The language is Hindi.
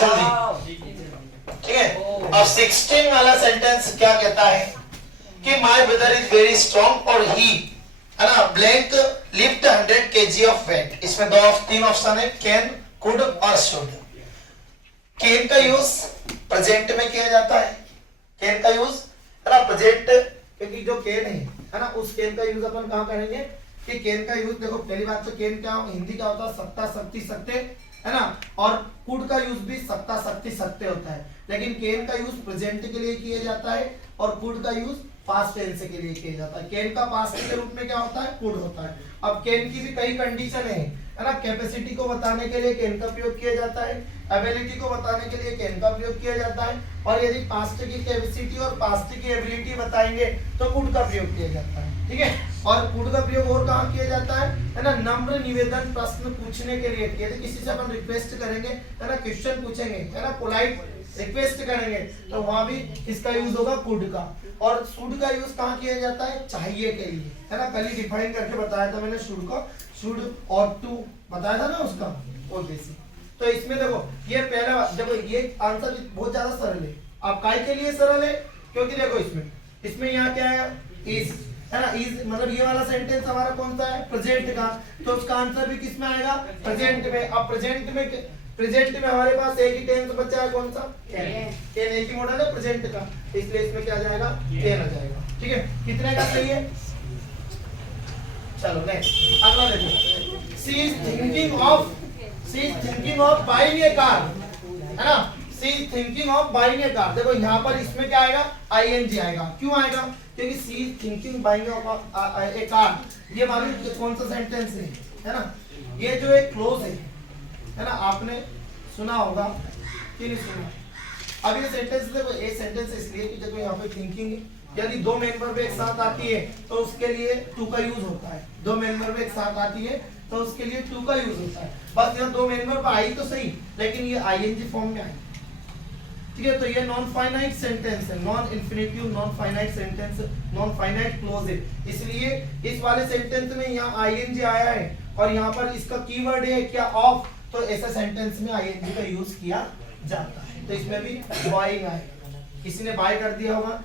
जल्दी, ठीक है। अब 16 वाला सेंटेंस क्या कहता है कि my brother is very strong और ही, है ना, blank lift 100 kg of weight. इसमें तीन ऑप्शन है, कैन, कुड और शुड। कैन का यूज प्रेजेंट में किया जाता है। कैन का यूज, है ना, प्रेजेंट, क्योंकि जो कैन है ना, उस कैन का यूज अपन कहाँ करेंगे कि कैन का यूज, देखो पहली बात तो कैन क्या हिंदी का होता है, सकता, शक्ति, सकते, है ना, और कुड का यूज भी सकता, शक्ति, सकते होता है। लेकिन कैन का यूज प्रेजेंट के लिए किया जाता है और कुड का यूज पास्ट टेंस के लिए किया जाता है। कैन का पास्ट के रूप में क्या होता है, कुड होता है। अब कैन की भी कई कंडीशन है ना, कैपेसिटी को बताने के लिए कैन का प्रयोग किया जाता है, एबिलिटी को बताने के लिए कैन का प्रयोग किया जाता है, और यदि पास्ट की कैपेसिटी और पास्ट की एबिलिटी बताएंगे तो कुड का प्रयोग किया जाता है, ठीक है। और कुड का प्रयोग और कहाँ किया जाता है ना, नम्र निवेदन प्रश्न पूछने के लिए। यदि किसी से अपन रिक्वेस्ट करेंगे, है ना, क्वेश्चन पूछेंगे, है ना, पोलाइट रिक्वेस्ट करेंगे, तो वहां भी इसका यूज होगा कुड का। और शुड का यूज कहाँ किया जाता है, चाहिए के लिए, है ना। कल ही डिफाइन करके बताया था मैंने शुड को, शुड और टू बताया था ना उसका, और बेसिक। तो इसमें देखो ये पहला, देखो ये आंसर बहुत ज्यादा सरल है। आप काय के लिए सरल है, क्योंकि देखो इसमें यहाँ क्या है, इज, है ना, इज मतलब ये वाला सेंटेंस हमारा कौन सा है, प्रेजेंट का, तो उसका आंसर भी किस में आएगा, प्रेजेंट में। अब प्रेजेंट में हमारे पास एक ही टेंस बचा है, कौन सा, कैन। एक ही मॉडल है प्रेजेंट का, इसलिए इसमें क्या जाएगा, कैन आ जाएगा, ठीक है। कितने का सही है, चलो नेक्स्ट अगला देखो। She is thinking of buying A car, है ना, she is thinking of buying A car. देखो यहाँ पर इसमें क्या आएगा, आईएनजी आएगा। क्यों आएगा, क्योंकि she is thinking buying A car, ये मालूम कौन सा सेंटेंस है ना, ये जो एक क्लोज है ना, आपने सुना होगा कि नहीं सुना। अब ये सेंटेंस देखो, ये सेंटेंस इसलिए कि देखो यहाँ पे थिंकिंग, यदि दो मेन वर्ब एक साथ आती है तो उसके लिए टू का यूज होता है। दो मेन वर्ब एक साथ आती है तो उसके लिए टू का यूज होता है। बस यहाँ दो मेन वर्ब आई तो सही, लेकिन ये आईएनजी फॉर्म में आई, ठीक है। तो ये नॉन फाइनाइट सेंटेंस है, non infinitive, non finite sentence, non finite close है। इसलिए इस वाले सेंटेंस में यहाँ आईएनजी आया है और यहाँ पर इसका कीवर्ड है क्या, ऑफ, तो ऐसा सेंटेंस में आईएनजी का यूज किया जाता है। तो इसमें भी बाइंग आएगा, किसी ने बाय कर दिया होगा